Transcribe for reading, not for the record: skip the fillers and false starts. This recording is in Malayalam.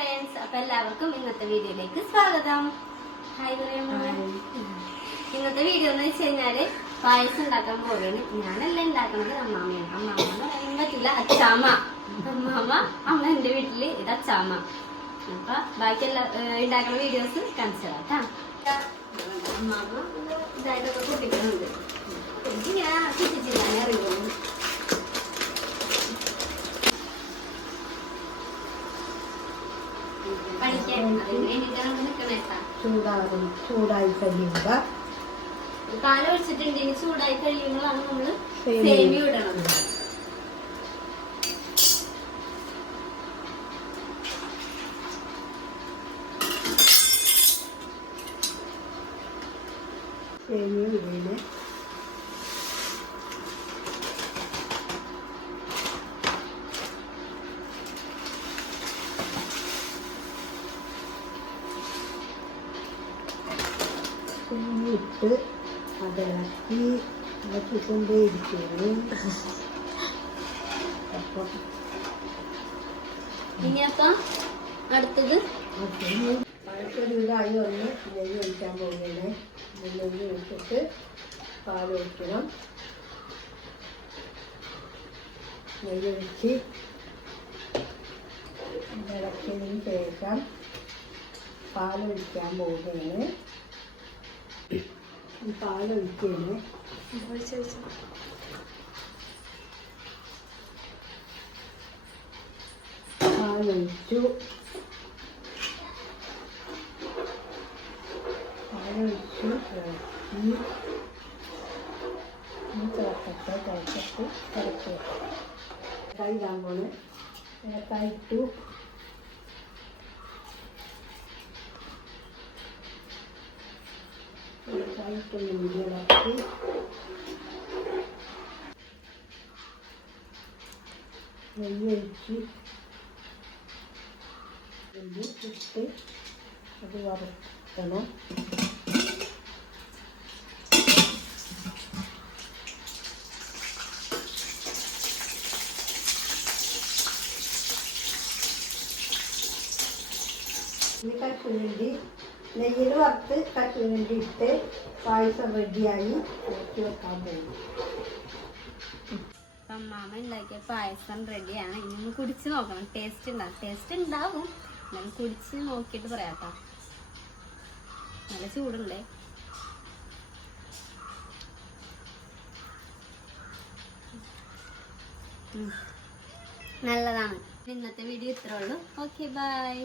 ഫ്രണ്ട്സ്, അപ്പൊ എല്ലാവർക്കും ഇന്നത്തെ വീഡിയോയിലേക്ക് സ്വാഗതം. ഹായ് പറയുമ്പോ ഇന്നത്തെ വീഡിയോ എന്ന് വെച്ച് കഴിഞ്ഞാല് പായസം ഉണ്ടാക്കാൻ പോവുകയാണ്. ഞാനല്ല ഉണ്ടാക്കുന്നത്, അമ്മാമ്മയാണ്. അമ്മാമ്മ എന്ന് പറയാൻ പറ്റില്ല, അച്ചാമ്മ. അമ്മാമ്മ അമ്മ എന്റെ വീട്ടില്, ഇത് അച്ചാമ്മ. അപ്പൊ ബാക്കിയുള്ള ഉണ്ടാക്കുന്ന വീഡിയോസ് കാണിച്ചു തരാം കേട്ടാ. അമ്മാമ്മ ഇതായിട്ടൊക്കെ കുട്ടികളുണ്ട്. എനിക്ക് ഞാൻ കുട്ടിച്ചില്ല, ഞാൻ അറിയുള്ളൂ. ചൂടായി കഴിയുക, പാല് ഒഴിച്ചിട്ടുണ്ട്. ഇനി ചൂടായി കഴിയുമ്പോഴാണ് നമ്മള് സേമിയ ഇടണത്. സേമിയ ഇടയില് ഇട്ട് ഇളക്കിക്കൊണ്ടേയിരിക്കുന്നു. അപ്പം ഇനിയപ്പം അടുത്തത് പഴത്തൊരുതായി ഒന്ന് നെയ്യ് ഒഴിക്കാൻ പോകുകയാണ്. നെയ്യ് ഒഴിച്ചിട്ട് പാൽ ഒഴിക്കണം. നെയ്യ് ഒഴിച്ച് ഇളക്കിയതിന് ശേഷം പാലൊഴിക്കാൻ പോവുകയാണ്. പാലൊഴിക്കുകയാണ്. പാലൊഴിച്ചു. പാലൊഴിച്ച് ഇളക്കി തിളച്ചിട്ട് തിളച്ച് കൈ ഇടാൻ പോണ്. ഇട്ടു. ഇളക്കി നെയ്യൊഴിച്ച് ഇട്ട് അത് വറുക്കണം. ഇനി കശുവണ്ടി നെയ്യിൽ വറുത്ത് കശുവണ്ടി ഇട്ട് പായസം റെഡിയായി ഇറക്കി വെക്കാൻ പോകും. അമ്മാമ്മ ഉണ്ടാക്കിയ പായസം റെഡിയാണ്. ഇനി ഒന്ന് കുടിച്ച് നോക്കണം. ടേസ്റ്റ് ഉണ്ടാവും. എന്നാലും കുടിച്ച് നോക്കിയിട്ട് പറയാട്ടോ. നല്ല ചൂടുണ്ടേ. നല്ലതാണ്. ഇന്നത്തെ വീഡിയോ ഇത്രേ ഉള്ളൂ. Okay, by.